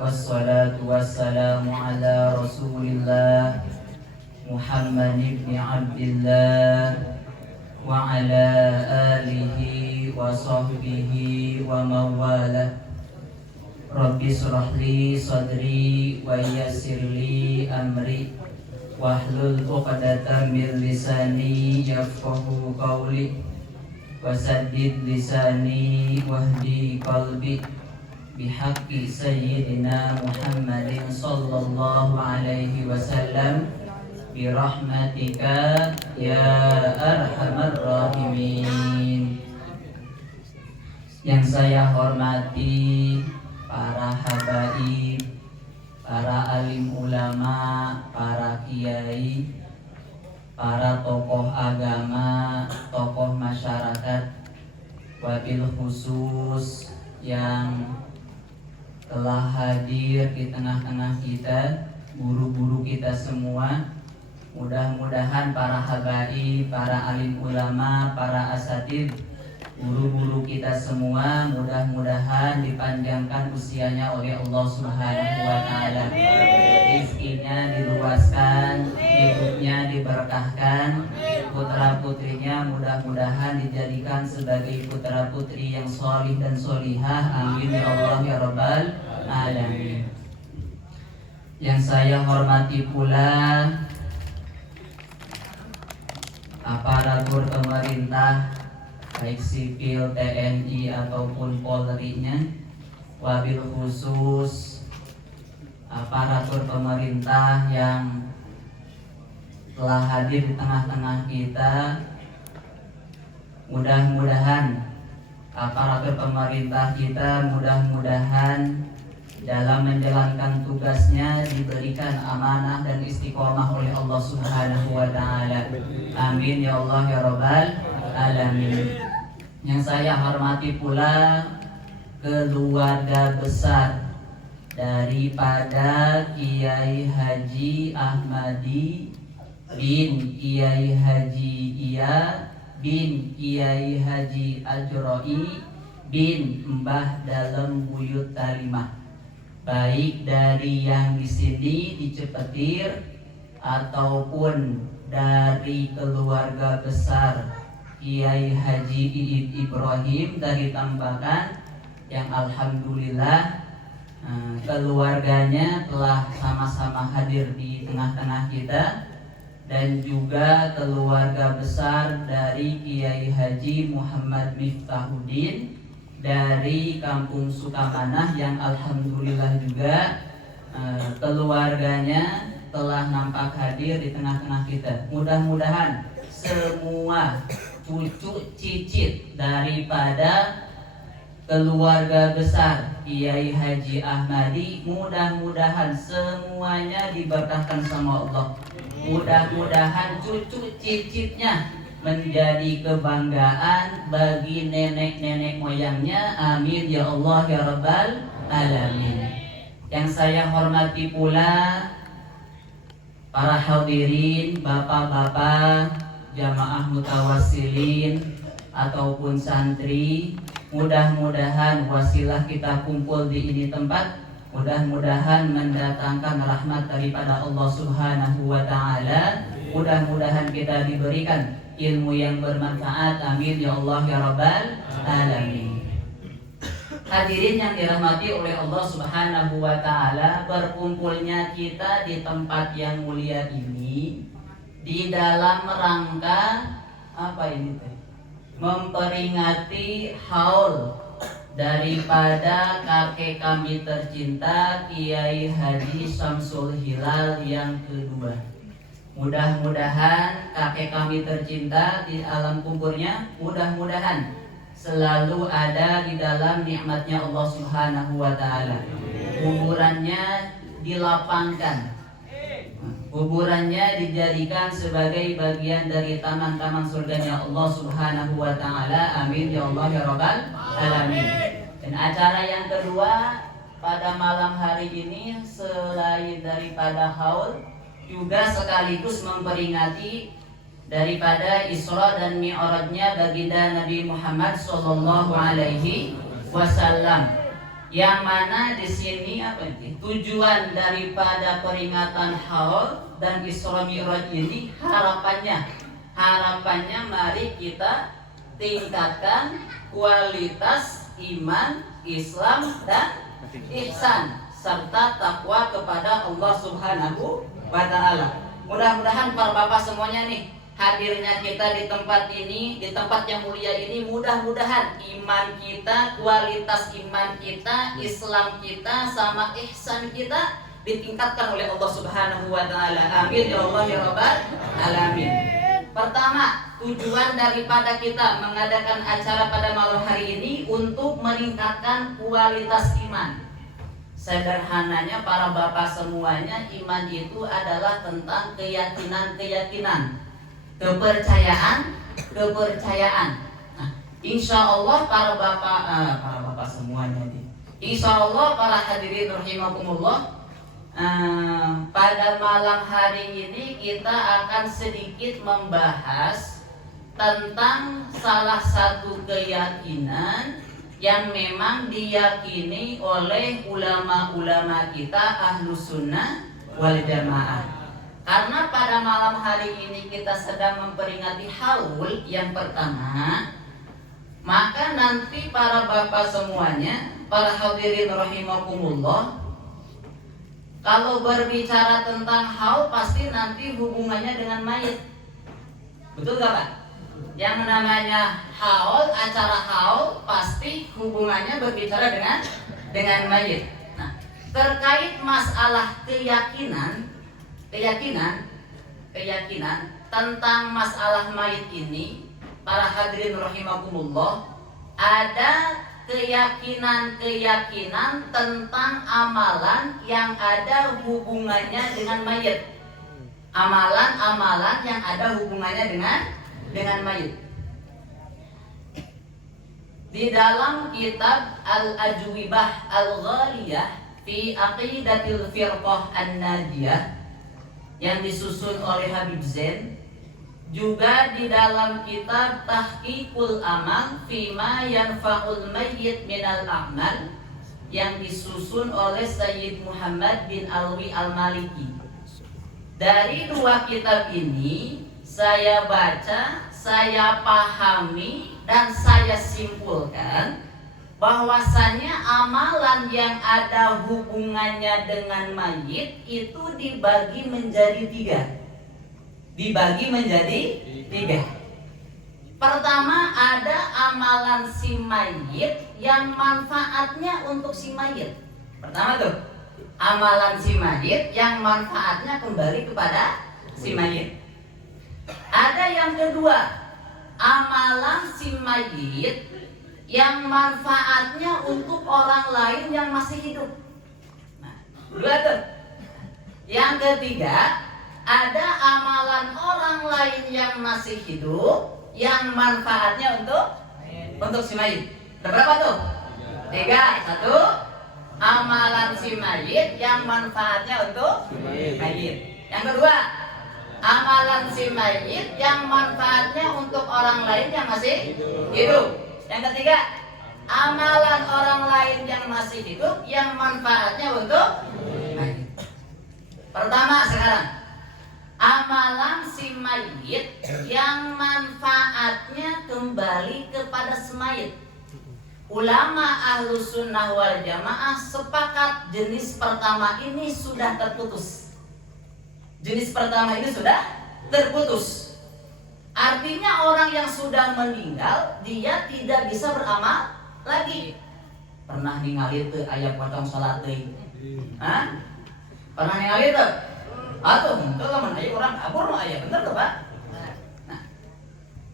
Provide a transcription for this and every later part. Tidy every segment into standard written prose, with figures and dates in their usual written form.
Wassalatu wassalamu ala Rasulillah Muhammad ibn Abdillah wa ala alihi wa sahbihi wa mawala. Rabbi shrahli sadri wa yassirli amri wahlul 'uqdatam min lisani yafqahu qawli wasaddid lisani wahdi qalbi bihaqqi sayyidina Muhammadin sallallahu alaihi wasallam birahmatika ya arhamar rahimin. Yang saya hormati para habaib, para alim ulama, para kiai, para tokoh agama, tokoh masyarakat, wabil khusus yang telah hadir di tengah-tengah kita, guru-guru kita semua. Mudah-mudahan para habaib, para alim ulama, para asatid, guru-guru kita semua mudah-mudahan dipanjangkan usianya oleh Allah Subhanahu wa Ta'ala, rizkinya diluaskan, hidupnya diberkahkan, putra-putrinya mudah-mudahan dijadikan sebagai putra-putri yang sholih dan sholihah. Amin ya Allah ya Rabbal alamin. Yang saya hormati pula aparatur pemerintah, baik sipil, TNI ataupun Polri-nya, wabil khusus aparatur pemerintah yang telah hadir di tengah-tengah kita. Mudah-mudahan aparatur pemerintah kita mudah-mudahan dalam menjalankan tugasnya diberikan amanah dan istiqomah oleh Allah Subhanahu wa Ta'ala. Amin ya Allah ya Rabbal alamin. Yang saya hormati pula keluarga besar daripada Kiai Haji Ahmadi bin Kiai Haji Iya bin Kiai Haji Ajroi bin Mbah Dalem Buyut Talimah, baik dari yang di sini di Cepetir ataupun dari keluarga besar Kiai Haji Iid Ibrahim dari Tambakan, yang alhamdulillah keluarganya telah sama-sama hadir di tengah-tengah kita, dan juga keluarga besar dari Kiai Haji Muhammad Miftahuddin dari Kampung Sukamanah, yang alhamdulillah juga keluarganya telah nampak hadir di tengah-tengah kita. Mudah-mudahan semua cucu cicit daripada keluarga besar Kiai Haji Ahmadi mudah-mudahan semuanya diberkahkan sama Allah. Mudah-mudahan cucu cicitnya menjadi kebanggaan bagi nenek-nenek moyangnya. Amin ya Allah ya Rabbal alamin. Yang saya hormati pula para hadirin, bapak-bapak, jamaah mutawassilin ataupun santri, mudah-mudahan wasilah kita kumpul di ini tempat mudah-mudahan mendatangkan rahmat daripada Allah Subhanahu wa Ta'ala. Mudah-mudahan kita diberikan ilmu yang bermanfaat. Amin ya Allah ya Rabbal alamin. Hadirin yang dirahmati oleh Allah Subhanahu wa Ta'ala, berkumpulnya kita di tempat yang mulia ini di dalam rangka apa ini teh? Memperingati haul daripada kakek kami tercinta Kiai Haji Syamsul Hilal yang kedua. Mudah-mudahan kakek kami tercinta di alam kuburnya mudah-mudahan selalu ada di dalam nikmatnya Allah Subhanahu wa Ta'ala. Kuburannya dilapangkan, kuburannya dijadikan sebagai bagian dari taman-taman surganya Allah Subhanahu wa Ta'ala. Amin ya Allah ya Rabbal alamin. Dan acara yang kedua pada malam hari ini, selain daripada haul, juga sekaligus memperingati daripada Isra dan Mi'rajnya baginda Nabi Muhammad sallallahu alaihi wasallam. Yang mana di sini apa ini? Tujuan daripada peringatan Haul dan Isra Mi'raj ini harapannya mari kita tingkatkan kualitas iman, Islam dan ihsan serta takwa kepada Allah Subhanahu wa taala. Mudah-mudahan para bapak semuanya nih, hadirnya kita di tempat ini, di tempat yang mulia ini, mudah-mudahan iman kita, kualitas iman kita, Islam kita, sama ihsan kita ditingkatkan oleh Allah Subhanahu wa taala. Amin ya Allah ya rabbal alamin. Pertama, tujuan daripada kita mengadakan acara pada malam hari ini untuk meningkatkan kualitas iman. Sederhananya para bapak semuanya, iman itu adalah tentang keyakinan, kepercayaan. Nah, insya Allah para bapak semuanya nih. Insya Allah para hadirin rahimakumullah, pada malam hari ini kita akan sedikit membahas tentang salah satu keyakinan yang memang diyakini oleh ulama-ulama kita Ahlus Sunnah wal Jamaah. Karena pada malam hari ini kita sedang memperingati Haul yang pertama, maka nanti para bapak semuanya, para hadirin rahimakumullah, kalau berbicara tentang Haul pasti nanti hubungannya dengan mayit. Betul gak Pak? Yang namanya Haul, acara Haul pasti hubungannya berbicara dengan mayit. Nah, terkait masalah keyakinan tentang masalah mayit ini, para hadirin rahimakumullah, ada keyakinan tentang amalan yang ada hubungannya dengan mayit. Amalan yang ada hubungannya dengan mayit. Di dalam kitab Al-Ajwibah Al-Ghaliyah fi Aqidatil Firqah An-Najiyah yang disusun oleh Habib Zain, juga di dalam kitab Tahqiqul Amal Fima Yanfa'ul Mayyit Minal A'mal yang disusun oleh Sayyid Muhammad bin Alwi Al-Maliki. Dari dua kitab ini saya baca, saya pahami, dan saya simpulkan bahwasannya amalan yang ada hubungannya dengan mayit itu dibagi menjadi tiga. Pertama, ada amalan si mayit yang manfaatnya untuk si mayit. Pertama tuh, amalan si mayit yang manfaatnya kembali kepada si mayit. Ada yang kedua, amalan si mayit yang manfaatnya untuk orang lain yang masih hidup. Nah, dua tuh. Yang ketiga, ada amalan orang lain yang masih hidup yang manfaatnya untuk si mayit. Berapa tuh? Tiga. Satu, amalan si mayit yang manfaatnya untuk mayit. Yang kedua, amalan si mayit yang manfaatnya untuk orang lain yang masih hidup. Yang ketiga, amalan orang lain yang masih hidup yang manfaatnya untuk mayit. Pertama sekarang, amalan si mayit yang manfaatnya kembali kepada si mayit. Ulama Ahlus Sunnah wal Jamaah sepakat jenis pertama ini sudah terputus. Jenis pertama ini sudah terputus. Artinya orang yang sudah meninggal, dia tidak bisa beramal lagi. Pernah ningali teu aya potong salat teuing? Hah? Pernah ningali teu? Atuh, henteu lamun aya urang kabur mah aya, bener tuh, Pak? Nah.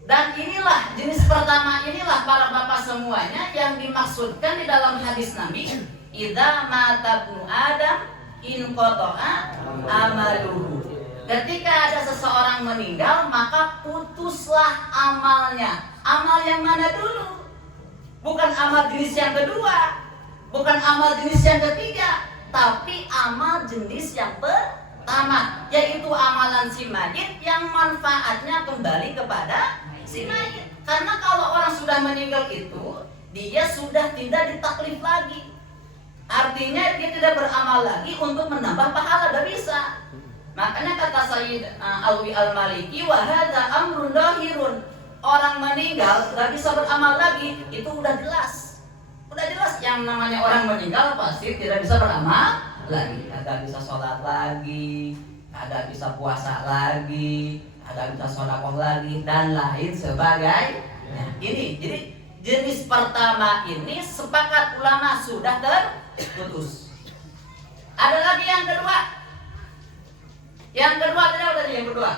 Dan inilah jenis pertama inilah para bapak semuanya yang dimaksudkan di dalam hadis Nabi, idza mata ibnu Adam in qata'a amaluhu. Ketika ada seseorang meninggal, maka putuslah amalnya. Amal yang mana dulu? Bukan amal jenis yang kedua, bukan amal jenis yang ketiga, tapi amal jenis yang pertama, yaitu amalan si mayit yang manfaatnya kembali kepada si mayit. Karena kalau orang sudah meninggal itu, dia sudah tidak ditaklif lagi. Artinya dia tidak beramal lagi untuk menambah pahala, tidak bisa. Makanya kata Sayyid Alwi Al-Maliki, wa hadza amrun dhahirun. Orang meninggal tidak bisa beramal lagi, itu udah jelas. Udah jelas yang namanya orang meninggal pasti tidak bisa beramal lagi. Kagak bisa sholat lagi, kagak bisa puasa lagi, kagak bisa sedekah lagi, dan lain sebagainya. Ini jadi jenis pertama ini sepakat ulama sudah terputus. Ada lagi yang kedua. Yang kedua adalah tadi yang kedua,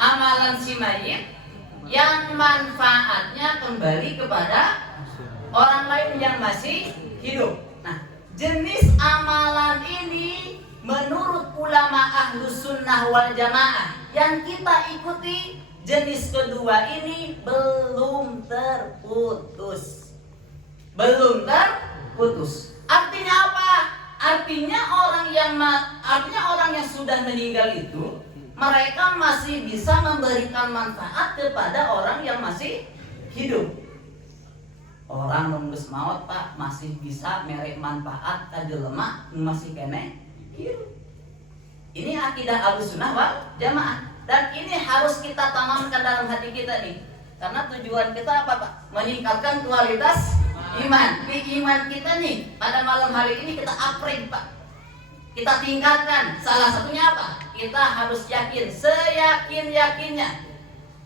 amalan si mayit yang manfaatnya kembali kepada orang lain yang masih hidup. Nah, jenis amalan ini menurut ulama Ahlus Sunnah wal Jamaah yang kita ikuti, jenis kedua ini belum terputus. Belum terputus. Artinya apa? Artinya orang yang sudah meninggal itu mereka masih bisa memberikan manfaat kepada orang yang masih hidup. Orang nunggus maut Pak masih bisa merek manfaat ka jelema masih kene hidup. Ini akidah Ahlussunnah wal Jamaah, dan ini harus kita tanamkan dalam hati kita nih. Karena tujuan kita apa Pak? Meningkatkan kualitas iman. Di iman kita nih pada malam hari ini kita upgrade Pak. Kita tingkatkan. Salah satunya apa? Kita harus yakin, seyakin-yakinnya.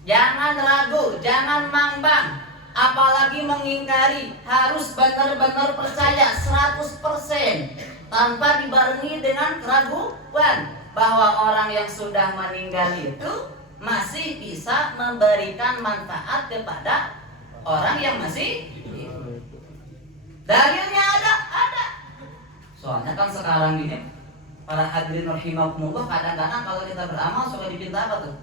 Jangan ragu, jangan mambang, apalagi mengingkari. Harus benar-benar percaya 100% tanpa dibarengi dengan keraguan bahwa orang yang sudah meninggal itu masih bisa memberikan manfaat kepada orang yang masih hidup. Dalilnya ada. Soalnya kan sekarang ini para hadirin rahimakumullah, kadang-kadang kalau kita beramal suka dipinta apa tuh?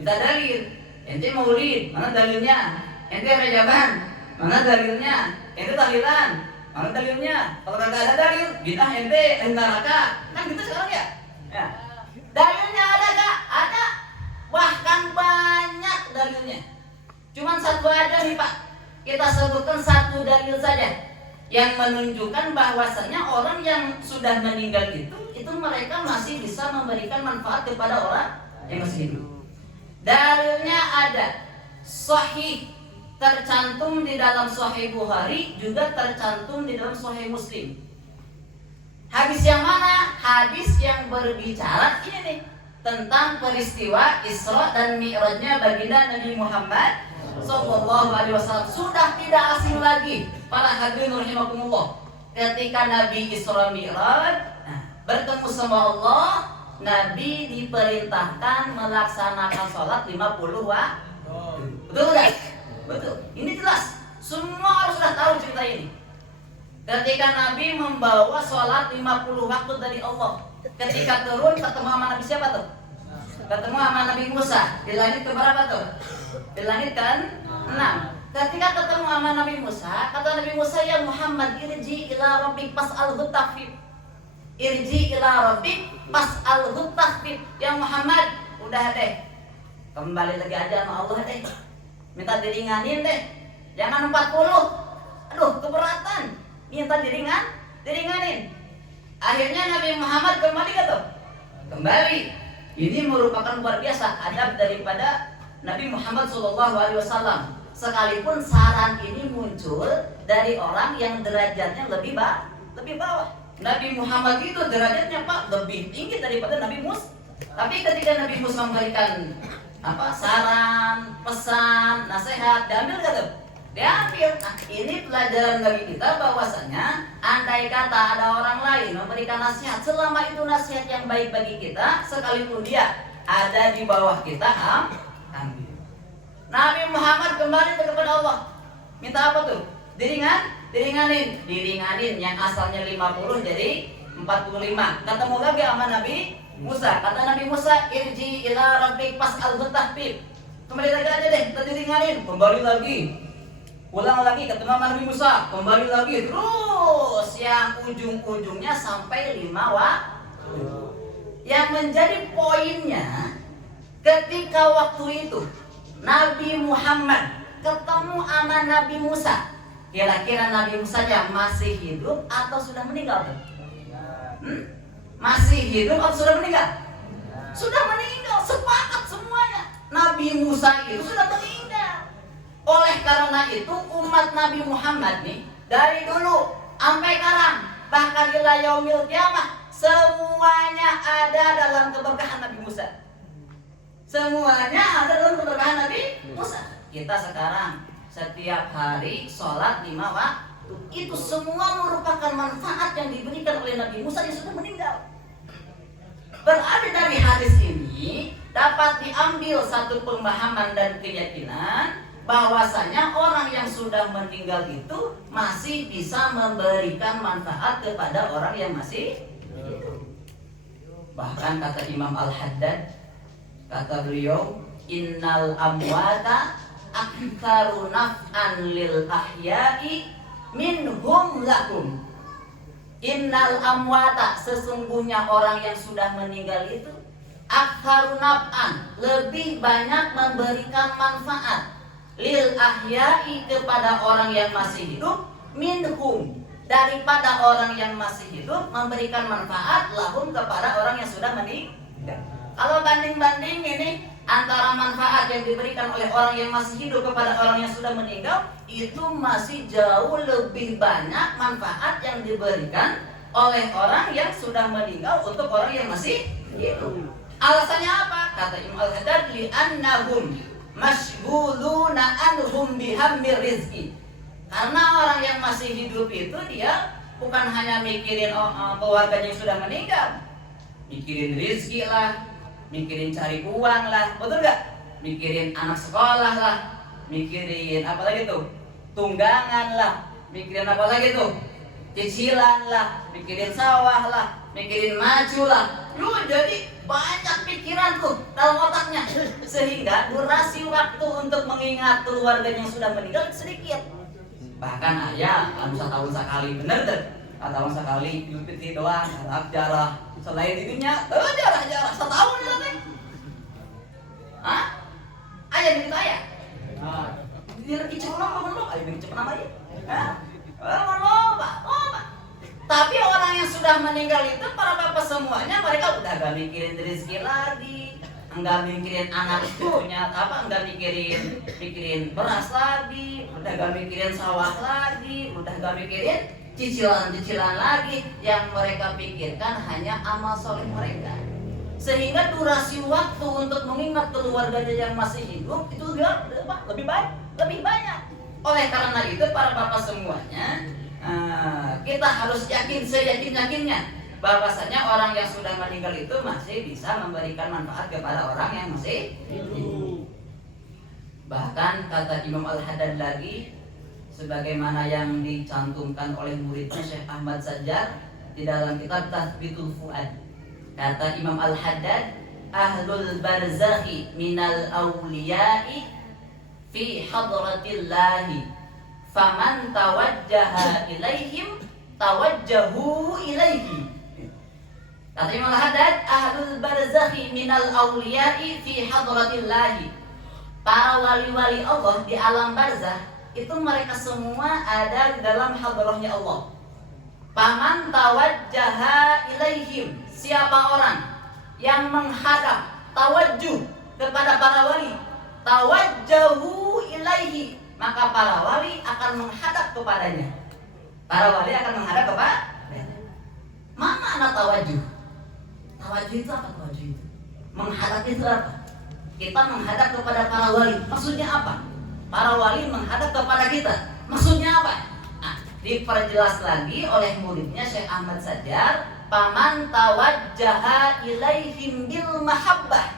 Minta dalil. Ente maulid, mana dalilnya? Ente rejaban, mana dalilnya? Ente tahlilan, mana dalilnya? Kalau kagak ada dalil, bid'ah ente neraka. Kan gitu sekarang ya? Ya. Dalilnya ada gak? Ada. Bahkan banyak dalilnya. Cuman satu aja nih Pak. Kita sebutkan satu dalil saja yang menunjukkan bahwasannya orang yang sudah meninggal itu mereka masih bisa memberikan manfaat kepada orang yang masih hidup. Dalilnya ada, sahih, tercantum di dalam Sahih Bukhari, juga tercantum di dalam Sahih Muslim. Hadis yang mana? Hadis yang berbicara ini nih tentang peristiwa Isra dan Mi'rajnya baginda Nabi Muhammad Sallallahu Alaihi Wasallam. Sudah tidak asing lagi para hadirin rahimakumullah, ketika Nabi Isra Mi'raj bertemu sama Allah, Nabi diperintahkan melaksanakan sholat 50 waktu. Betul guys? Betul. Ini jelas. Semua harus sudah tahu cerita ini. Ketika Nabi membawa sholat 50 waktu dari Allah, ketika turun ketemu sama Nabi siapa tuh? Ketemu sama Nabi Musa di langit keberapa tuh? Di langit ke-6. Ketika ketemu sama Nabi Musa, kata Nabi Musa, ya Muhammad, irji ila rabbik fas'alhu tahfif. Irji ila rabbik fas'alhu tahfif. Ya Muhammad, udah deh, kembali lagi aja sama Allah deh. Minta diringanin deh. Jangan 40. Aduh, keberatan. Minta diringanin. Akhirnya Nabi Muhammad kembali gitu. Kembali. Ini merupakan luar biasa adab daripada Nabi Muhammad SAW. Sekalipun saran ini muncul dari orang yang derajatnya lebih bawah. Nabi Muhammad itu derajatnya Pak lebih tinggi daripada Nabi Musa. Tapi ketika Nabi Musa memberikan saran, pesan, nasihat, diambil gitu. Diambil. Nah, ini pelajaran bagi kita bahwasanya andai kata ada orang lain memberikan nasihat, selama itu nasihat yang baik bagi kita, sekalipun dia ada di bawah kita, ambil. Nabi Muhammad kembali kepada Allah. Minta apa tuh? Diringanin yang asalnya 50 jadi 45. Ketemu lagi sama Nabi Musa. Kata Nabi Musa, irji ila rabbik fas'alhu tahfif. Kembali lagi aja deh, tadi diringanin, kembali lagi. Ulang lagi ketemu sama Nabi Musa, kembali lagi, terus yang ujung-ujungnya sampai 5 waktu. Yang menjadi poinnya, ketika waktu itu Nabi Muhammad ketemu sama Nabi Musa, Kira-kira Nabi Musa saja masih hidup atau sudah meninggal? Masih hidup atau sudah meninggal? Sudah meninggal, sepakat semuanya. Nabi Musa itu sudah meninggal. Oleh karena itu umat Nabi Muhammad nih, dari dulu sampai sekarang, bahkan ila yaumil kiamah, semuanya ada dalam keberkahan Nabi Musa. Semuanya ada dalam keberkahan Nabi Musa. Kita sekarang setiap hari sholat 5 waktu, itu semua merupakan manfaat yang diberikan oleh Nabi Musa yang sudah meninggal. Berarti dari hadis ini dapat diambil satu pemahaman dan keyakinan bahwasanya orang yang sudah meninggal itu masih bisa memberikan manfaat kepada orang yang masih hidup. Bahkan kata Imam Al-Haddad, kata beliau, innal amwata aktsaru naf'an lil ahya'i minhum lakum. Innal amwata, sesungguhnya orang yang sudah meninggal itu aktsaru naf'an, lebih banyak memberikan manfaat lil ahya'i, kepada orang yang masih hidup, minhum, daripada orang yang masih hidup memberikan manfaat lahum, kepada orang yang sudah meninggal. Kalau banding-banding ini antara manfaat yang diberikan oleh orang yang masih hidup kepada orang yang sudah meninggal, itu masih jauh lebih banyak manfaat yang diberikan oleh orang yang sudah meninggal untuk orang yang masih hidup. Alasannya apa? Kata Imam Al-Haddad, li'annahum mashghuluna anhum bihammir rizki. Karena orang yang masih hidup itu dia bukan hanya mikirin keluarganya yang sudah meninggal, mikirin rizki lah, mikirin cari uang lah, betul gak? Mikirin anak sekolah lah, mikirin apa lagi tuh? Tunggangan lah, mikirin apa lagi tuh? Cicilan lah, mikirin sawah lah, mikirin maju lah. Jadi banyak pikiran tuh dalam otaknya, sehingga durasi waktu untuk mengingat keluarga yang sudah meninggal sedikit. Bahkan ayah setahun sekali, bener deh, setahun sekali piti doang, harap jarah. Selain itunya, jarah setahun lah. Hah? Ayah begitu ayah? Dia lagi cepet lo, ayah begitu cepet nama dia. Hah? Loba. Tapi orang yang sudah meninggal itu, para bapak semuanya, mereka udah gak mikirin rezeki lagi, enggak mikirin anak punya apa, enggak mikirin beras lagi, udah gak mikirin sawah lagi, udah gak mikirin cicilan lagi. Yang mereka pikirkan hanya amal soleh mereka, sehingga durasi waktu untuk mengingat keluarganya yang masih hidup itu lebih banyak. Oleh karena itu para bapak semuanya, kita harus yakin seyakin-yakinnya bahwasanya orang yang sudah meninggal itu masih bisa memberikan manfaat kepada orang yang masih hidup. Bahkan kata Imam Al-Haddad lagi, sebagaimana yang dicantumkan oleh muridnya Syekh Ahmad Sajjar di dalam kitab Tathbitul Fuad, kata Imam Al-Haddad, ahlul barzakhi minal awliya'i fi hadratillahi, faman tawajjaha ilaihim tawajjahu ilaihi. Kata Imam Al-Haddad, ahlul barzakhi minal awliya'i fi hadratillahi, para wali-wali Allah di alam barzah itu mereka semua ada dalam hadrahnya Allah. Faman tawajjaha ilaihim, siapa orang yang menghadap, tawajjuh kepada para wali, tawajjahu ilaihi, maka para wali akan menghadap kepadanya. Para wali akan menghadap kepadanya. Mana anak tawajjuh? Tawajjuh itu apa? Tawajjuh itu menghadap itu apa? Kita menghadap kepada para wali, maksudnya apa? Para wali menghadap kepada kita, maksudnya apa? Nah, diperjelas lagi oleh muridnya Syekh Ahmad Sajjar, paman tawajjaha ilaihim bil mahabbah,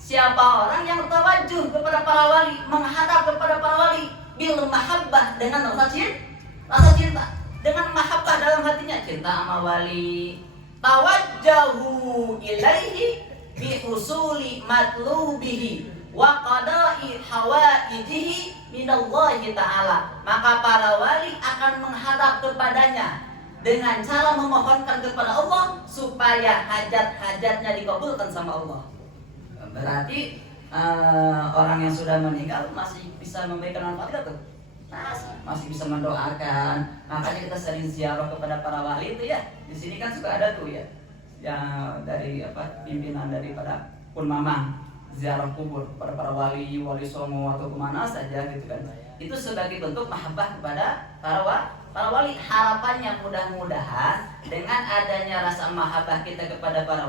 siapa orang yang tawajjuh kepada para wali, menghadap kepada para wali, bil mahabbah, dengan rasa cinta, dengan mahabbah dalam hatinya, cinta sama wali, tawajjahu ilaihi bi husuli matlubihi wa qada'i hawaijihi minallahi ta'ala, maka para wali akan menghadap kepadanya dengan cara memohonkan kepada Allah supaya hajat-hajatnya dikabulkan sama Allah. Berarti orang yang sudah meninggal masih bisa memberikan manfaat tuh? masih bisa mendoakan. Makanya kita sering ziarah kepada para wali itu ya. Di sini kan suka ada tuh ya, yang dari pimpinan daripada Kun Mamang, ziarah kubur kepada para wali songo atau kemana saja gitu kan. Itu sebagai bentuk mahabbah kepada para wali. Harapannya mudah-mudahan dengan adanya rasa mahabbah kita kepada para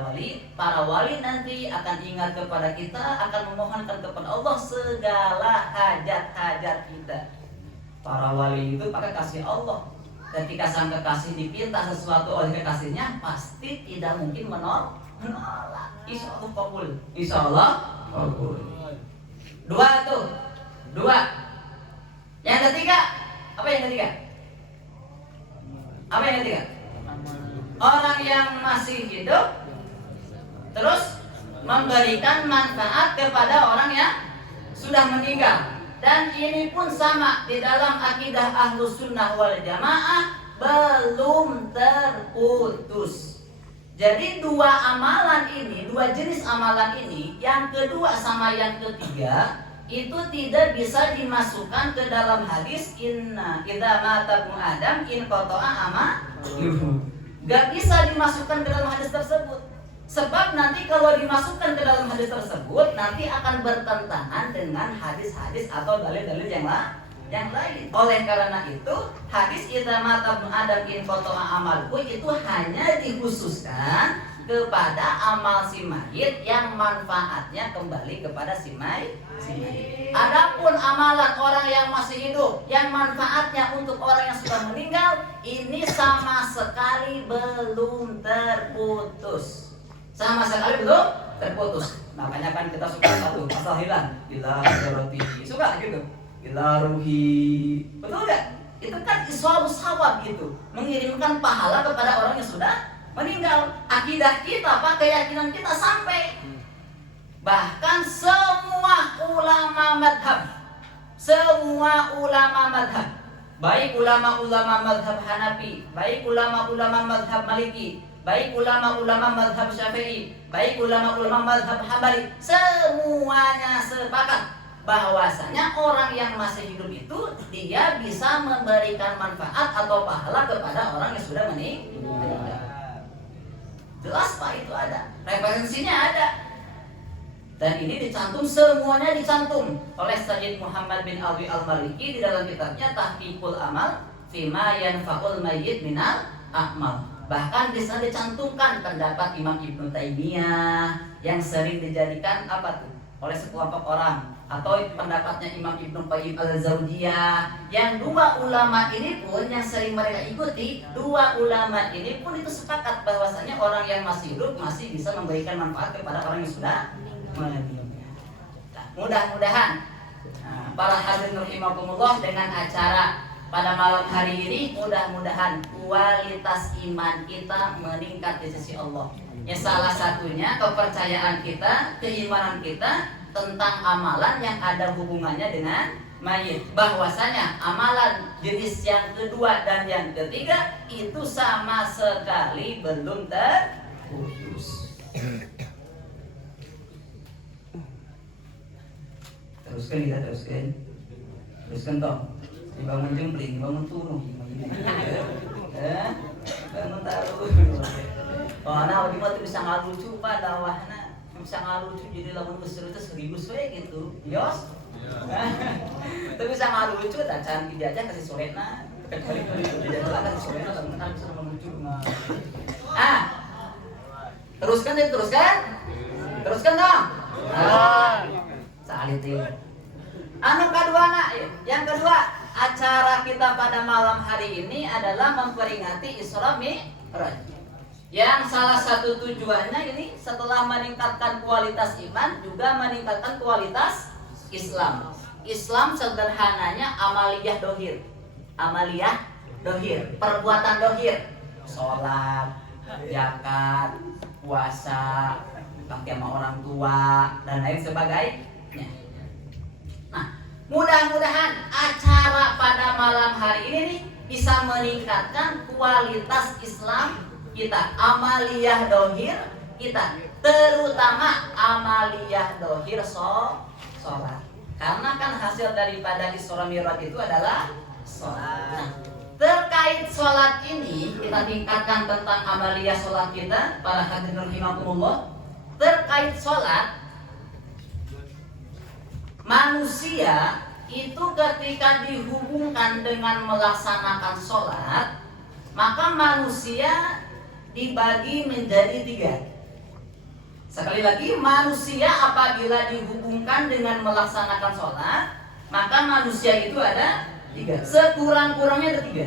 wali nanti akan ingat kepada kita, akan memohonkan kepada Allah segala hajat-hajat kita. Para wali itu pakai kasih Allah. Ketika sang kekasih dipinta sesuatu oleh kekasihnya, pasti tidak mungkin menolak. Insya Allah kabul. Insya Allah kabul. Dua. Yang ketiga, apa yang ketiga? Orang yang masih hidup terus memberikan manfaat kepada orang yang sudah meninggal. Dan ini pun sama di dalam akidah Ahlus Sunnah wal Jamaah, belum terputus. Jadi dua jenis amalan ini, yang kedua sama yang ketiga, itu tidak bisa dimasukkan ke dalam hadis inna idza mata ibnu adam in qata'a amaluhu. Gak bisa dimasukkan ke dalam hadis tersebut. Sebab nanti kalau dimasukkan ke dalam hadis tersebut, nanti akan bertentangan dengan hadis-hadis atau dalil-dalil yang lain. Oleh karena itu, hadis idza mata ibnu adam in qata'a amaluhu itu hanya dikhususkan kepada amal si mayit yang manfaatnya kembali kepada si mayit. Adapun amalan orang yang masih hidup yang manfaatnya untuk orang yang sudah meninggal, ini sama sekali belum terputus. Makanya kan kita suka satu pasal hilang, ila roti, suka gitu, ila ruhi, betul nggak? Itu kan iswabus sawab gitu, mengirimkan pahala kepada orang yang sudah meninggal. Akidah kita, keyakinan kita sampai. Bahkan semua ulama madhab, baik ulama-ulama madhab Hanafi, baik ulama-ulama madhab Maliki, baik ulama-ulama madhab Syafi'i, baik ulama-ulama madhab Hambali, semuanya sepakat bahwasanya orang yang masih hidup itu dia bisa memberikan manfaat atau pahala kepada orang yang sudah meninggal. Jelas Pak, itu ada, referensinya ada. Dan ini semuanya dicantum oleh Sayyid Muhammad bin Alwi al-Maliki di dalam kitabnya Tahqiqul Amal Fima Yanfa'ul Mayyit Minal A'mal. Bahkan di sana dicantumkan pendapat Imam Ibnu Taimiyah yang sering dijadikan oleh sekelompok orang, atau pendapatnya Imam Ibnu Qayyim al-Zawjiyah, yang dua ulama ini pun yang sering mereka ikuti, dua ulama ini pun itu sepakat bahwasanya orang yang masih hidup masih bisa memberikan manfaat kepada orang yang sudah meninggal. Mudah-mudahan para hadirin rahimakumullah, dengan acara pada malam hari ini, mudah-mudahan kualitas iman kita meningkat di sisi Allah. Ya, salah satunya kepercayaan kita, keimanan kita tentang amalan yang ada hubungannya dengan mayit. Bahwasanya amalan jenis yang kedua dan yang ketiga itu sama sekali belum terputus. Teruskan toh. Dibangun jempling, dibangun turun, bangun taruh. Nah, di mah bisa ngalucu Pak dawahna, bisa ngalucu jadi lamun besar itu 1000 we gitu. Yos. Tapi bisa ngalucu tak can dijajah kasih sorena. Kecuali dijajah lah kasih sorena lamun kan bisa ngalucu. Teruskan dong. Salit ya. Yang kedua, acara kita pada malam hari ini adalah memperingati Isra Mi'raj. Yang salah satu tujuannya ini setelah meningkatkan kualitas iman, juga meningkatkan kualitas Islam. Islam sederhananya amaliyah dohir, perbuatan dohir, sholat, zakat, puasa, bakti sama orang tua, dan lain sebagainya. Nah, mudah-mudahan acara pada malam hari ini nih bisa meningkatkan kualitas Islam kita, amaliyah dohir kita, terutama amaliyah dohir sholat. Karena kan hasil daripada Isra Mi'raj itu adalah sholat. Nah, terkait sholat ini kita tingkatkan tentang amaliyah sholat kita, para hadirin rahimakumullah. Terkait sholat, manusia itu ketika dihubungkan dengan melaksanakan sholat, maka manusia dibagi menjadi 3. Sekali lagi, manusia apabila dihubungkan dengan melaksanakan sholat, maka manusia itu ada 3. Sekurang-kurangnya ada 3.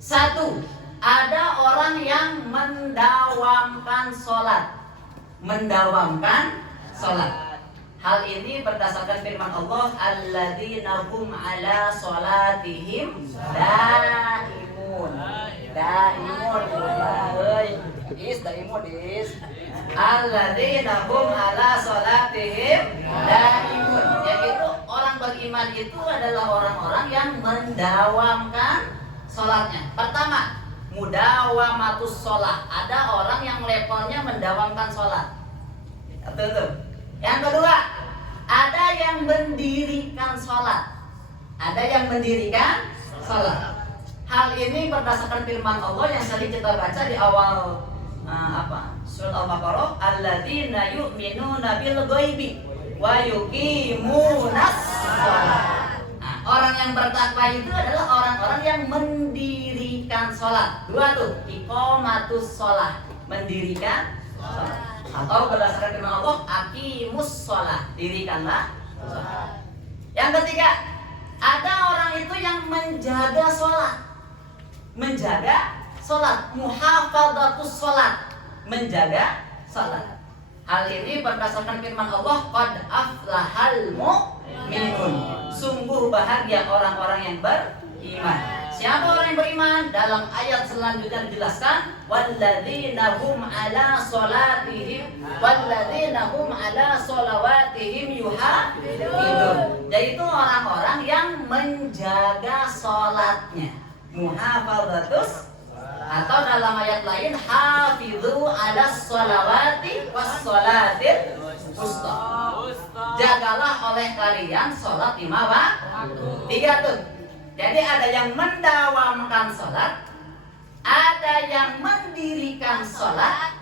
1, ada orang yang mendawamkan sholat. Mendawamkan sholat. Hal ini berdasarkan firman Allah, alladzina hum ala sholatihim daimun. Daimun. Daimun. Alladzina hum ala sholatihim daimun. Yaitu orang beriman itu adalah orang-orang yang mendawamkan sholatnya. Pertama, mudawamatus sholat. Ada orang yang levelnya mendawamkan sholat. Betul. Yang kedua, ada yang mendirikan sholat. Ada yang mendirikan sholat. Hal ini berdasarkan firman Allah yang tadi kita baca di awal surat Al-Baqarah, alladzina yu'minuna bil ghaibi wa yuqimunas shalah. Nah, orang yang bertakwa itu adalah orang-orang yang mendirikan sholat. 2 tuh, iqamatus sholah, mendirikan sholat. Atau berdasarkan firman Allah, aqimus sholah, dirikanlah sholat. Yang ketiga, ada orang itu yang menjaga sholat. Menjaga sholat, muhafadzatus sholat, menjaga sholat. Hal ini berdasarkan firman Allah, qad aflahal mu'minun, sungguh bahagia orang-orang yang beriman. Siapa orang yang beriman? Dalam ayat selanjutnya dijelaskan, walladzina hum ala sholatihim walladzina hum ala sholawatihim yuhafidun, yaitu orang-orang yang menjaga sholatnya. Muhafadzatus, atau dalam ayat lain, hafidhu ala sholawati was sholatil wusta, jagalah oleh kalian sholat 5 waktu. 3 tuh. Jadi ada yang mendawamkan sholat, ada yang mendirikan sholat,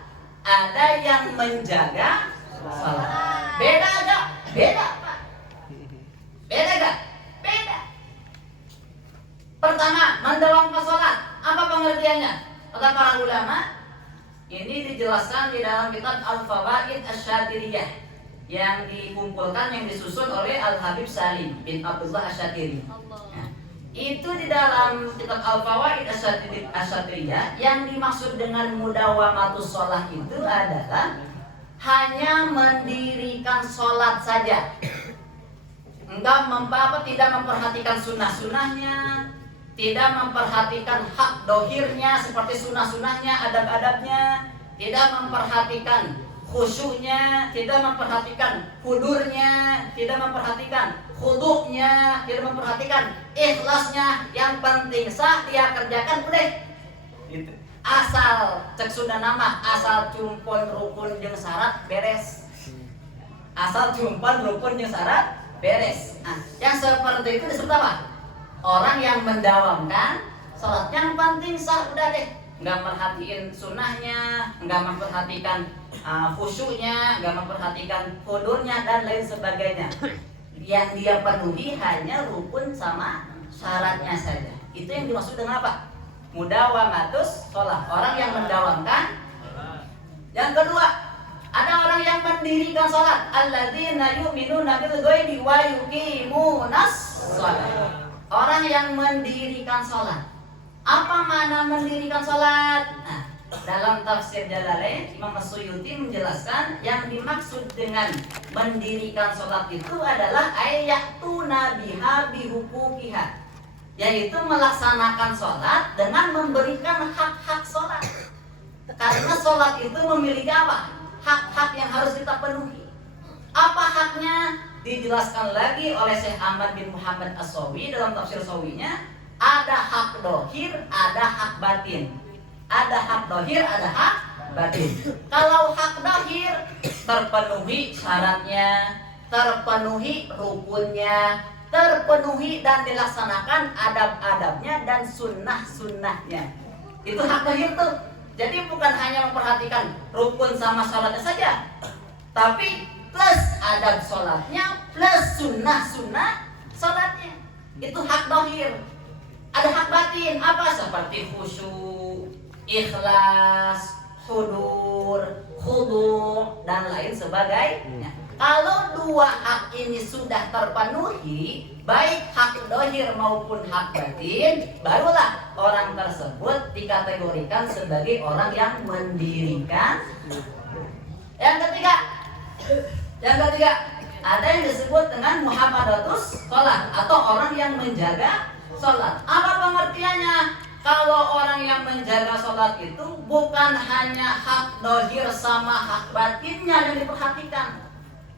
ada yang menjaga sholat. Beda gak? Beda Pak. Beda gak? Beda. Pertama, mendawamkan sholat. Apa pengertiannya? Kata para ulama, ini dijelaskan di dalam kitab Al-Fawaid Asy-Syatiriyah yang dikumpulkan, yang disusun oleh Al-Habib Salim bin Abdullah Asy-Syatiri. Nah, itu di dalam kitab Al-Fawaid Asy-Syatiriyah, yang dimaksud dengan mudawamatus sholah itu adalah hanya mendirikan sholat saja. Enggak tidak memperhatikan sunnah-sunnahnya, tidak memperhatikan hak dohirnya seperti sunnah-sunnahnya, adab-adabnya, tidak memperhatikan khusyuknya, tidak memperhatikan hudurnya, tidak memperhatikan khuduknya, tidak memperhatikan ikhlasnya. Yang penting sah dia kerjakan udah. Asal cek sudah nama, asal cumpun rukun jeung syarat beres. Asal cumpun rukun jeung syarat beres. Nah, yang seperti itu disebut apa? Orang yang mendawamkan sholat. Yang penting sah udah deh, nggak merhatiin sunnahnya, nggak memperhatikan khusyuknya, nggak memperhatikan hudurnya dan lain sebagainya. Yang dia penuhi hanya rukun sama syaratnya saja. Itu yang dimaksud dengan apa? Mudawamatus sholat. Orang yang mendawamkan. Yang kedua, ada orang yang mendirikan sholat. Alladzina yu'minuna bil ghaibi wa yuqimunas sholat. Orang yang mendirikan sholat. Apa makna mendirikan sholat? Nah, dalam tafsir Jalalain, Imam As-Suyuti menjelaskan yang dimaksud dengan mendirikan sholat itu adalah ayyatuna biha bihuquqiha, yaitu melaksanakan sholat dengan memberikan hak-hak sholat. Karena sholat itu memiliki apa? Hak-hak yang harus kita penuhi. Apa haknya? Dijelaskan lagi oleh Syekh Ahmad bin Muhammad As-Sawi dalam tafsir Sawinya. Ada hak dohir, ada hak batin. Ada hak dohir, ada hak batin. Kalau hak dohir terpenuhi syaratnya, terpenuhi rukunnya, terpenuhi dan dilaksanakan adab-adabnya dan sunnah-sunnahnya. Itu hak dohir tuh. Jadi bukan hanya memperhatikan rukun sama sholatnya saja, tapi plus adab sholatnya, plus sunnah-sunnah sholatnya. Itu hak dohir. Ada hak batin apa? Seperti khusyuk, ikhlas, hudur, khudu' dan lain sebagainya. Kalau dua hak ini sudah terpenuhi, baik hak dohir maupun hak batin, barulah orang tersebut dikategorikan sebagai orang yang mendirikan. Yang ketiga, ada yang disebut dengan muhafadzatus shalah atau orang yang menjaga sholat. Apa pengertiannya? Kalau orang yang menjaga sholat itu bukan hanya hak dohir sama hak batinnya yang diperhatikan,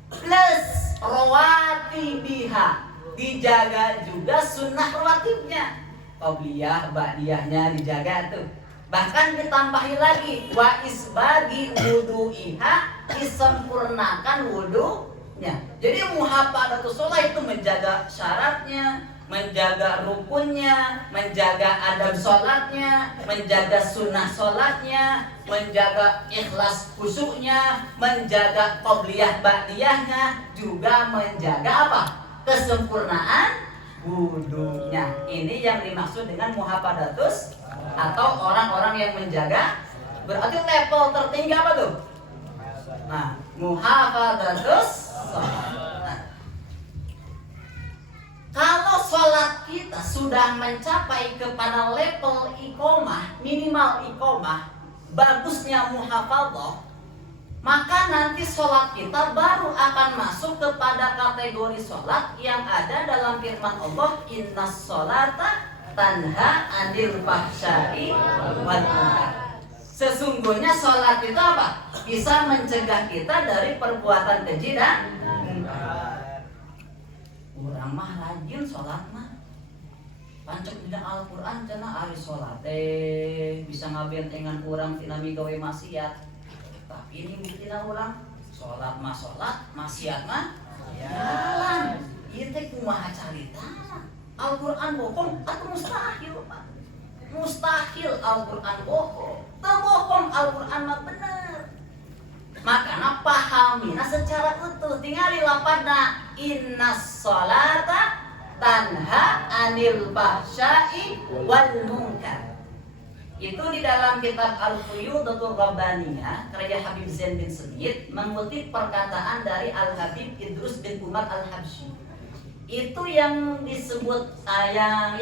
plus rawatibiha, dijaga juga sunnah rawatibnya, qabliyah, ba'diyahnya dijaga tuh. Bahkan ditambahi lagi wa isbagi wudu'iha, disempurnakan wudunya. Jadi muhafadzatus shalah itu menjaga syaratnya, menjaga rukunnya, menjaga adab sholatnya, menjaga sunnah sholatnya, menjaga ikhlas khusyuknya, menjaga qobliyah ba'diyahnya, juga menjaga apa? Kesempurnaan wudunya. Ini yang dimaksud dengan muhafadzatus atau orang-orang yang menjaga. Berarti level tertinggi apa tuh? Nah, muhafadzatus shalah. Kalau sholat kita sudah mencapai kepada level iqomah, minimal iqomah, bagusnya muhafadzah, maka nanti sholat kita baru akan masuk kepada kategori sholat yang ada dalam firman Allah, innas sholata tanha anil fahsya'i wal munkar. Sesungguhnya sholat itu apa? Bisa mencegah kita dari perbuatan keji dan urang mah rajin sholat mah pancek dina Al-Quran cenah ari sholat bisa ngabentengan urang tina migawe maksiat. Tapi ini buktina urang sholat mah sholat, maksiat mah jalan. Ieu teh kumaha caritana? Al-Quran bohong atau mustahil Pak? Mustahil Al-Quran bohong. Teu bohong, Al-Quran mah bener. Makanya pahamina secara utuh. Tingali lapadna innas sholata tanha anil fahsya'i wal munkar. Itu di dalam kitab Al-Fuyudatur Rabbaniyah karya Habib Zain bin Sayyid mengutip perkataan dari Al-Habib Idrus bin Umar Al-Habsyi. Itu yang disebut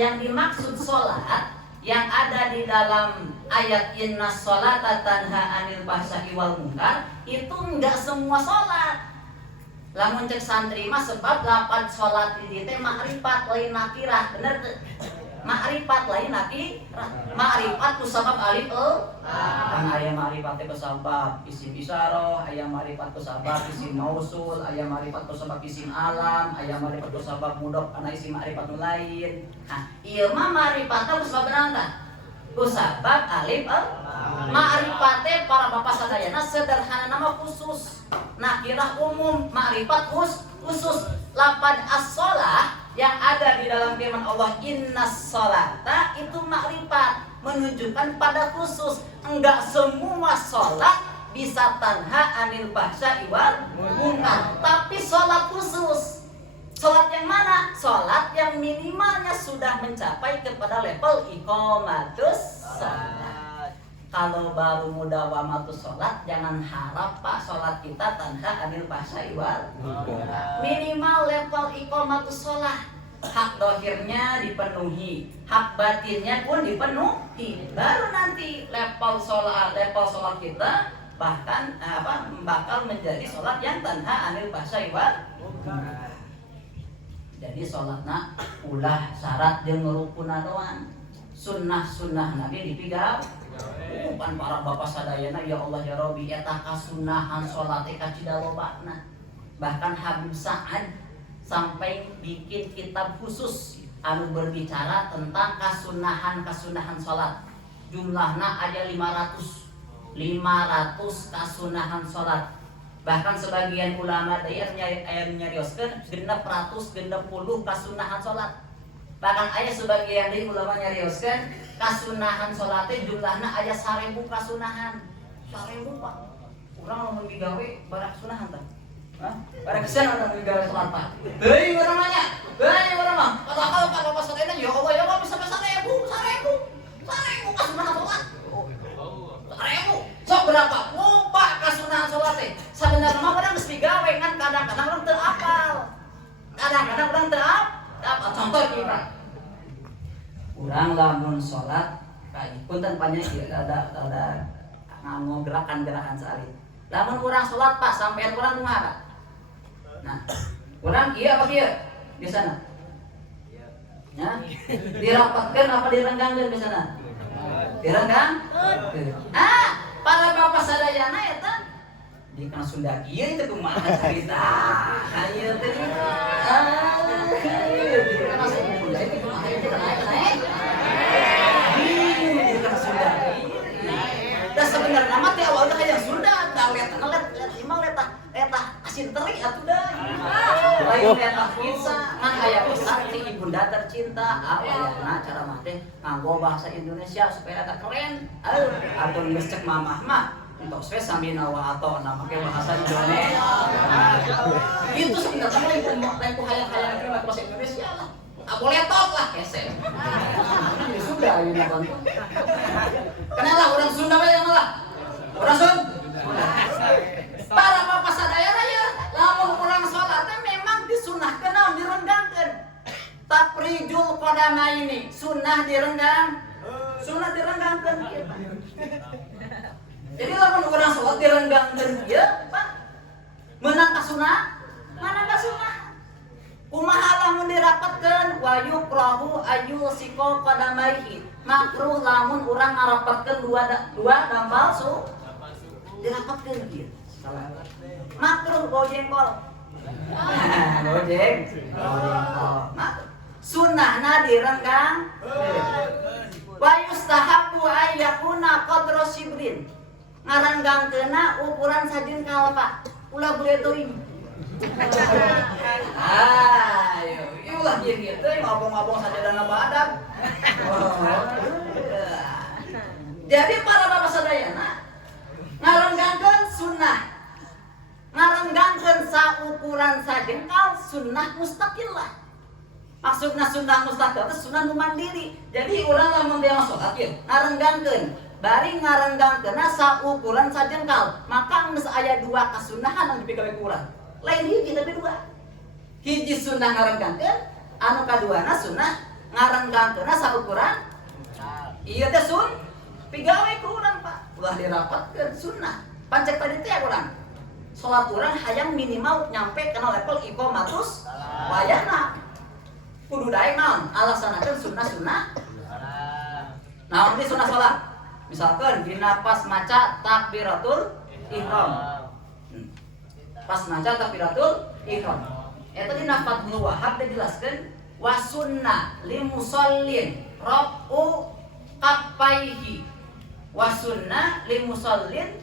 yang dimaksud sholat yang ada di dalam ayat innas sholata tanha anil fahsya'i wal munkar itu enggak semua sholat. Lamun cek santri mah sebab lapan sholat di teh makrifat lain nakirah, bener tuh? Makrifat lain nakirah. Makrifat ku sabab alif kan aya makrifat teh ku sabab isim isyarah, aya makrifat ku sabab isim mausul, aya makrifat ku sabab isim alam, aya makrifat ku sabab mudhof kana isim makrifat lain. Nah, ieu mah makrifat ku sabab naon? Ku sabab alif makrifat teh para bapak sadayana sederhana nama khusus. Nakirah umum, makrifat khusus. Lapan as-shalah yang ada di dalam firman Allah innas sholata itu makrifat menunjukkan pada khusus. Enggak semua sholat bisa tanha anil fahsya'i wal munkar, tapi sholat khusus. Sholat yang mana? Sholat yang minimalnya sudah mencapai kepada level iqamatus shalah. Kalau baru mudawamatus sholat, jangan harap Pak sholat kita tanha anil fahsya'i wal munkar. Minimal level iqamatus sholat, hak dohirnya dipenuhi, hak batinnya pun dipenuhi, baru nanti level sholat kita bahkan bakal menjadi sholat yang tanha anil fahsya'i wal munkar. Jadi sholatna ulah syarat jeung rukunna doang, sunnah Nabi dipigaw. Pan para bapak sadayana ya Allah ya Rabbi eta kasunnahan sholat teh kacida lobana. Bahkan Habib Sa'ad sampai bikin kitab khusus anu berbicara tentang kasunnahan sholat. Jumlahna aya 500 kasunnahan sholat. Bahkan sebagian ulama teh nyarioskeun 60 60 kasunahan salat. Bahkan aya sebagian dari ulama nyarioskeun kasunahan salat teh jumlahna aya 1000 kasunahan. 1000 Pak. Urang lamun digawe barak sunahan tah. Hah? Barak kesan atau digawe salat Pak. Deui urang nanya. Deui urang mah. Kalau pas salatna ya Allah ya Allah bisa 1000 kasunahan salat. 1000. Sok berapa? Lupa kasunahan salat teh. Sabenerna mah urang geus digawe kan kadang-kadang urang teu apal. Kadang-kadang urang teu apal. Contoh kieu Pak. Urang lamun salat punten panjang ieu ada nganggo gerakan-gerakan salib. Lamun urang salat Pak sampean urang kumaha Pak? Nah, urang kieu apa kieu? Di sana. Ya. Dirapatkeun apa direnggangkeun di sana? Direnggang? Para bapak sadayana eta di kana Sunda kieu teh kumaha carita. Hayu teh. Di kana Sunda teh kumaha carita naik. Di kana Sunda. Da sebenarnya mah teh awalna hayang Sunda, da lihat imang eta asin teri atuh da. Lain eta pizza, ngan aya pesan ti ibunda tercinta, awalna cara mah teh nganggo bahasa Indonesia supaya eta keren. Atuh geus cek mamah mah entos we samina wa atona make bahasa Indonesia. Itu sebenarnya lain ku hayang-hayang terima bahasa Indonesia lah. Boleh tok lah kese. Ini Sunda ieu mah bantu. Kenalah orang Sunda we yang lah. Orang Sunda. Para bapak sadayana ya, lamun urang salat teh memang disunahkeun naon direnggangkeun. Tafrijul qadamaini, sunnah direnggang. Sunnah direnggangkeun kieu. Jadi lamun urang salat direnggangkeun kieu, Pak. Meunang ka sunnah? Mana ka sunnah? Kumaha lamun dirapatkeun wa yukrahu ayyusiko qadamaihi. Makruh lamun urang ngarapatkeun dua dampal dirapatkeun kieu. Makruh bau jengkol. Bojeng. Sunnahna direnggang. Wa yustahabbu ayyakuna qadra shibrin. Ngarenggangkeunna ukuran sajengkal Pak. Ulah boleh teuing. Ayo ulah kieu kieu ngobong-ngobong sajadana badak. Jadi para bapak sadayana ngarenggangkeun sunnah. Ngarenggangkeun saukuran sajengkal sunnah mustaqillah. Maksudna sunnah mustaqil teh sunnah nu mandiri. Jadi urang lamun dia salat ieu ngarenggangkeun bari ngarenggangkeunna saukuran sajengkal, maka geus aya dua kasunnahan anu dipigawe ku urang. Lain hiji tapi dua. Hiji sunnah ngarenggangkeun, anu kaduana sunnah ngarenggangkeunna saukuran. Ieu teh sun pigawe ku urang Pak. Ulah dirapatkeun sunnah. Pancek tadi teh urang. Salat urang hayang minimal nyampe kana level iqamatus wayahna. Kudu daek naon? Alaksanakeun sunnah-sunnah. Naon teh sunnah salat? Misalkan dina pas maca takbiratul ihram. Pas maca takbiratul ihram. Eta dina Fathul Wahhab dijelaskeun wa sunnah limusallin raf'u kaffaihi. Wa sunnah limusallin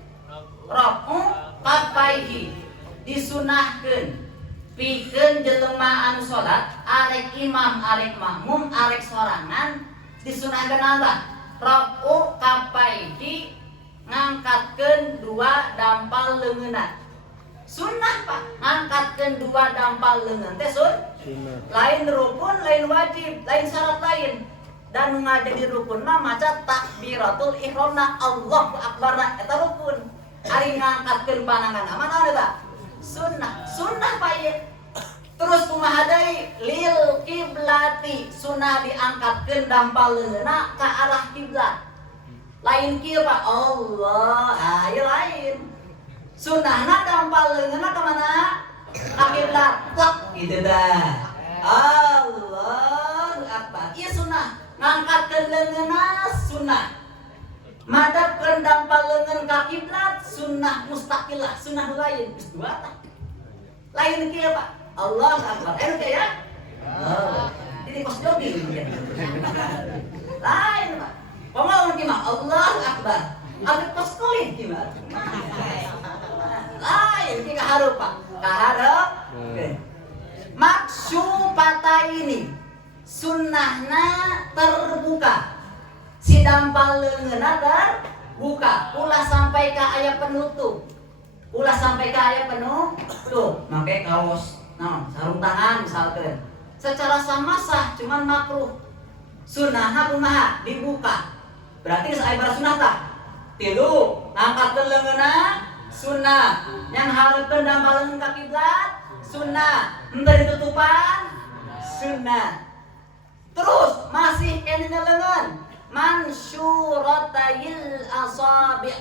raf'u kaffaihi. Disunahkeun pikeun jelema anu salat arek imam arek makmum arek sorangan disunahkeun apa? Raf'u kaffaihi ngangkatkeun dua dampal leungeunna. Sunnah Pak, ngangkatkeun dua dampal leungeun teh lain rukun, lain wajib, lain syarat lain. Dan ngajadi rukun mah maca takbiratul ihramna Allahu akbar eta rukun. Ari ngangkatkeun pananganna mah naon eta? Sunnah Pak ieu. Terus kumaha deui? Lil kiblati, sunnah diangkatkeun dampal leungeunna ka arah kiblat. Lain kieu Pak, Allah, ieu lain. Sunnahna dampal leungeunna ka mana? Ka kiblat. Tok kitu dah. Allahu akbar. Ieu sunnah. Ngangkatkeun leungeunna sunnah. Madapkeun dampal leungeun ka kiblat sunnah mustaqillah, sunnah lain geus dua tah. Lain kieu Pak. Allahu akbar. Ente ya? Ini kos jogging. Lain Pak. Pamaun kieu mah Allahu akbar. Abdi kos kulit kieu mah. Lain kieu kaharep Pak. Kaharep. Maksupata ini sunnahna terbuka. Si dampal leungeunna terbuka. Ulah sampai ka aya penutup. Ulah sampai ka aya penutup. Make kaos sarung tangan misalkan. Secara sama sah cuman makruh. Sunnahna kumaha? Dibuka. Berarti saibara sunnah tah? 3 ngangkatkeun leungeunna sunnah. Yang hareupeun dampal leungeun ka kiblat sunnah. Henteu ditutupan sunnah. Terus masih keneh leungeun mansyuratayil asabi'.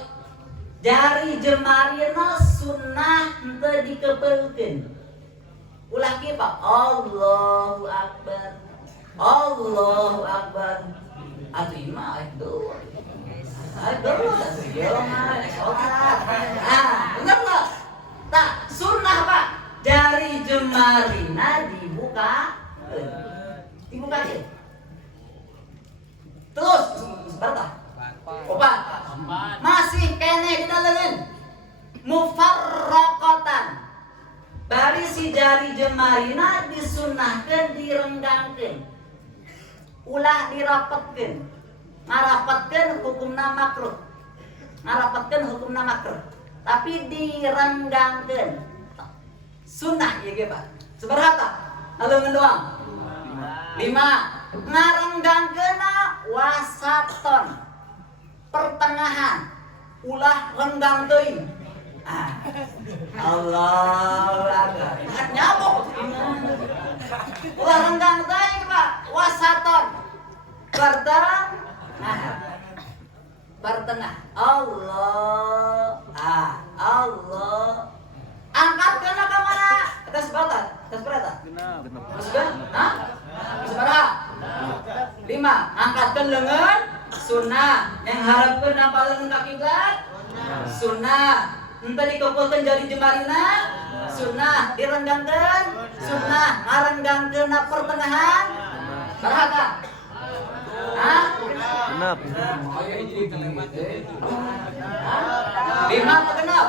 Jari jemarina sunnah henteu dikepeulkeun. Ulah kieu Pak. Allahu akbar. Allahu akbar. Atuh ieu mah itu. Aduh, atuh mah salat. Bener enggak? Tah, sunnah Pak. Jari jemarina dibuka. Dibuka dia. Terus sebentar. Opat. Masih keneh dina leungeun. Mufarraqatan. Bari si jari jemarina disunnahkeun direnggangkeun. Ulah dirapetkeun. Ngarapetkeun hukumna makruh. Ngarapetkeun hukumna makruh. Tapi direnggangkeun. Sunnah ieu ge Pak. Sabaraha? Leungeun doang. 5. Ngarenggangkeunna wasaton. Pertengahan. Ulah renggang teuing. Allahu akbar. Nyamuk. Ulah renggang teuing Pak. Wasaton. Pertengah. Allah. Allah. Angkatkeun ka mana? Atas batas. Atas berapa? Genep. Hah? Sabaraha? 5. Angkatkeun leungeun sunnah. Yang hareupeun dampal leungeun ka kiblat sunnah. Henteu dikeupeukeun jari jemarina sunnah. Direnggangkeun sunnah. Ngarenggangkeunna pertengahan baraha? Hah? Genep. 5 atau genep?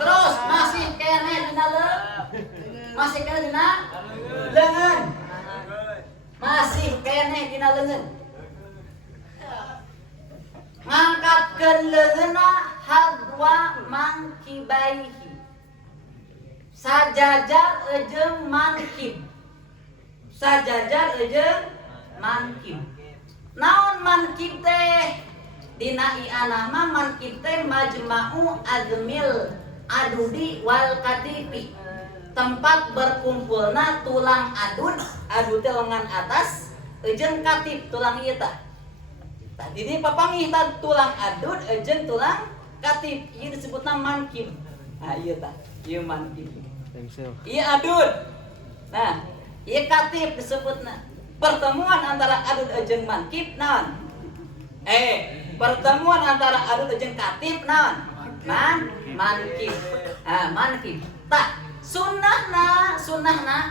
Terus masih keneh dina leungeun. Masih keneh dina leungeun. Ngangkatkeun leungeunna hadwa mankibaihi. Sajajar ejeung mankib. Sajajar ejeung mankib. Naon mankib teh? Dina i'anah mah mankib teh majma'u admil adudi wal katifi. Tempat berkumpulna tulang adud, adud teh lengan atas, ejeung katif tulang ieu tah. Tah di papangih tah tulang adud ejeung tulang katif, ieu disebutna mankib. Ieu tah, ieu mankib. Ieu adud. Nah, ieu katif disebutna. Pertemuan antara adud jeung mankib naon? Pertemuan antara adud jeung katif naon? Mankib. Mankib. Tah, sunnahna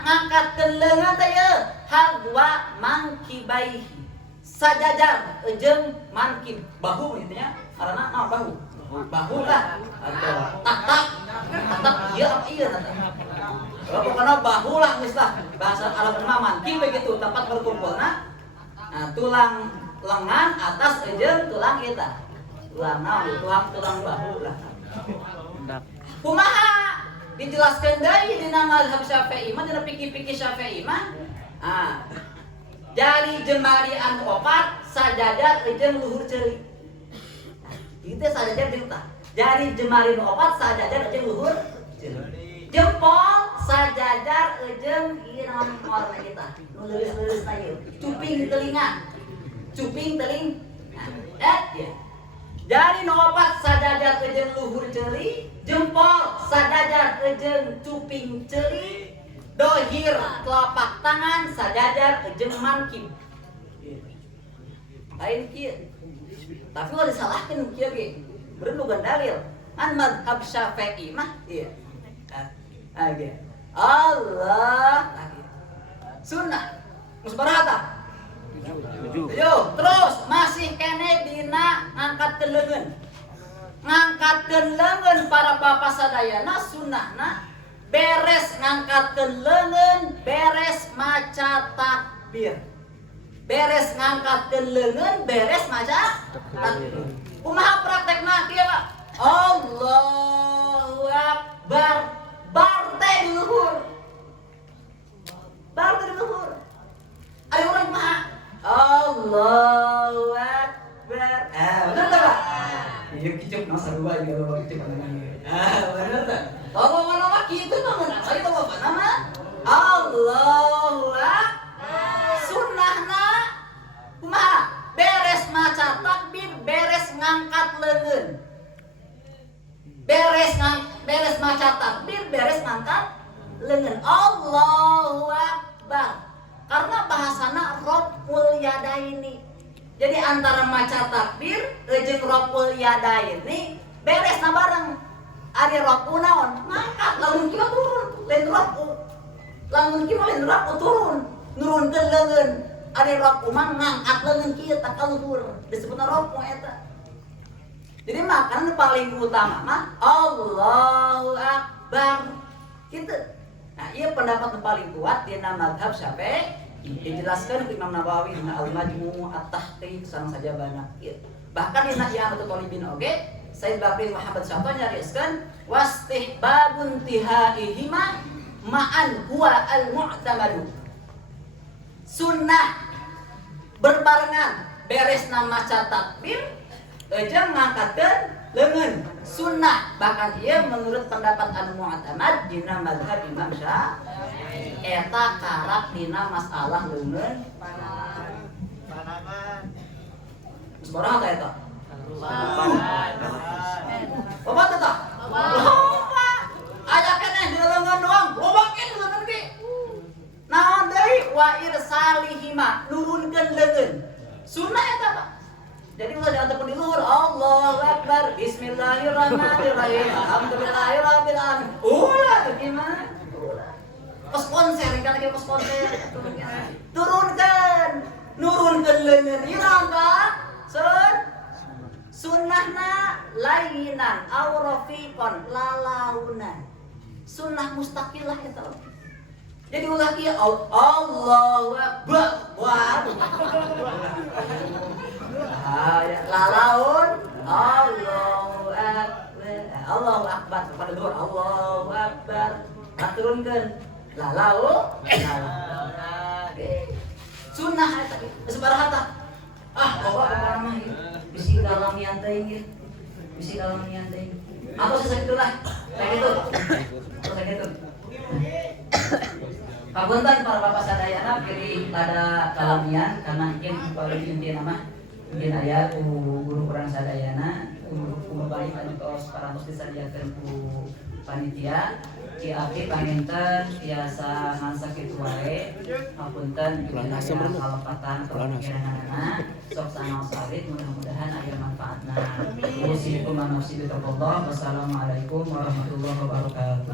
ngangkatkeun leungeun teh ye hadwa mankibaihi. Sajajar jeung mankib. Bahu gitu nya. Karena naon bahu? Bahu lah. Atau tatap ieu apa ieu tah? Pokoknya bahu lah geus lah. Bahasa Arab mah mankib begitu tempat berkumpulna. Tulang lengan atas jeung tulang ieu tah. Tulang naon? Tulang bahu lah. Kumaha? Dijelaskeun deui dina mazhab Syafi'i mah dina fikih-fikih Syafi'i mah. Jari jemari anu opat sajajar jeung luhur ceuli. Ieu teh sajajar jeung tah. Jari jemari nu opat sajajar jeung luhur ceuli. Jempol sajajar jeung ieu naon warna ieu tah. Nu leureus-leureusna ieu. Cuping telinga. Cuping teling. Ya. Jari nu opat sajajar jeung luhur ceuli. Jempol sajajar jeung cuping ceuli. Dohir telapak tangan sajajar jeung mankib. Lain kieu. Tapi ulah disalahkeun kieu ge. Beureun boga dalil. Kan mazhab Syafi'i mah ieu. Allah. Sunnah. Mus baraha tah? 7. Terus masih keneh dina ngangkatkeun leungeun. Ngangkatkeun leungeun para Bapak sadayana sunnahna beres ngangkatkeun leungeun, beres maca takbir. Beres ngangkatkeun leungeun, beres maca takbir. Kumaha praktekna kieu, Pak? Allahu Akbar. Bar teh di luhur. Bar teh di luhur. Ayo urang kumaha? Allahu Akbar. Bener tak, Pak? Iya kicuk na sarua ieu Bapak kicuk namanya. Bener tak? Kalau mana mah kitu mah mun apa itu Bapak nama? Allahu Akbar. Sunnahna kumaha? Beres maca takbir, beres ngangkat leungeun. Beres maca takbir, beres ngangkat leungeun. Allahu Akbar. Karena bahasana Rabbul Yadaini. Jadi antara maca takbir jeung Rabbul Yadaini beresna bareng. Ari Rabbu naon? Ngangkat lamun kieu turun, lain Rabbu. Lamun kieu lain Rabbu turun, nurunkeun leungeun. Ari Rabbu mah ngangkat leungeun kieu tak ka luhur. Disebutna Rabbu eta. Jadi makanan paling utama mah Allahu Akbar. Kitu. Nah, ieu pendapat paling kuat dina mazhab Syafi'i. Dijelaskan oleh Imam Nawawi dina Al-Majmu' At-Tahqiq sareng saja banyak. Bahkan dina Ihyatul Talibin oge Sayyid Bakri Muhammad Syahto nyarioskeun wastihbabun tihaihima ma'an huwa al-mu'tamadu. Sunnah berbarengan beresna maca takbir jeung ngangkatkeun leungeun. Sunnah bahkan ieu menurut pendapat al-mu'tamad dina mazhab Imam Syafi'i eta karak dina masalah leungeun panangan. Sabaraha ta eta? Loba teh tah? Loba. Aya keneh di leungeun doang, loba keneh leungeun ge. Naon deui wa irsalihima nurunkeun leungeun. Sunnah eta, Pak. Jadi ulah diantepun di luhur. Allahu Akbar. Bismillahirrahmanirrahim. Alhamdulillahirabbil alamin. Ulah gimana? Pas konser kan lagi pas konser. Turunkeun. Nurunkeun leungeun ieu Pak. Sunnahna lainan aw rafiqan lalaunan. Sunnah mustaqilah eta. Jadi ulah kieu Allahu Akbar. Wah. Lalaun Allahu Akbar. Allahu Akbar pada luar Allahu Akbar. Turunkeun lalau. Sunnah eta sabaraha tah? Loba pokona mah bisi galamian teh ieu. Bisi galamian teh. Apa sasakitu lah. Kayak gitu. Kayak gitu. Papunten para bapak sadayana pilih pada kalamian karena ingin paling inti nama mungkin aya guru kurang sadayana balik kantos parantos disadiakeun ku panitia ki abdi panginten tiasa ngasakitu wae hapunten dina kalapatan kepikiranana sok sangaos awit mudah-mudahan aya manfaatna. Usikum wa nafsi bittaqwa. Wassalamualaikum warahmatullahi wabarakatuh.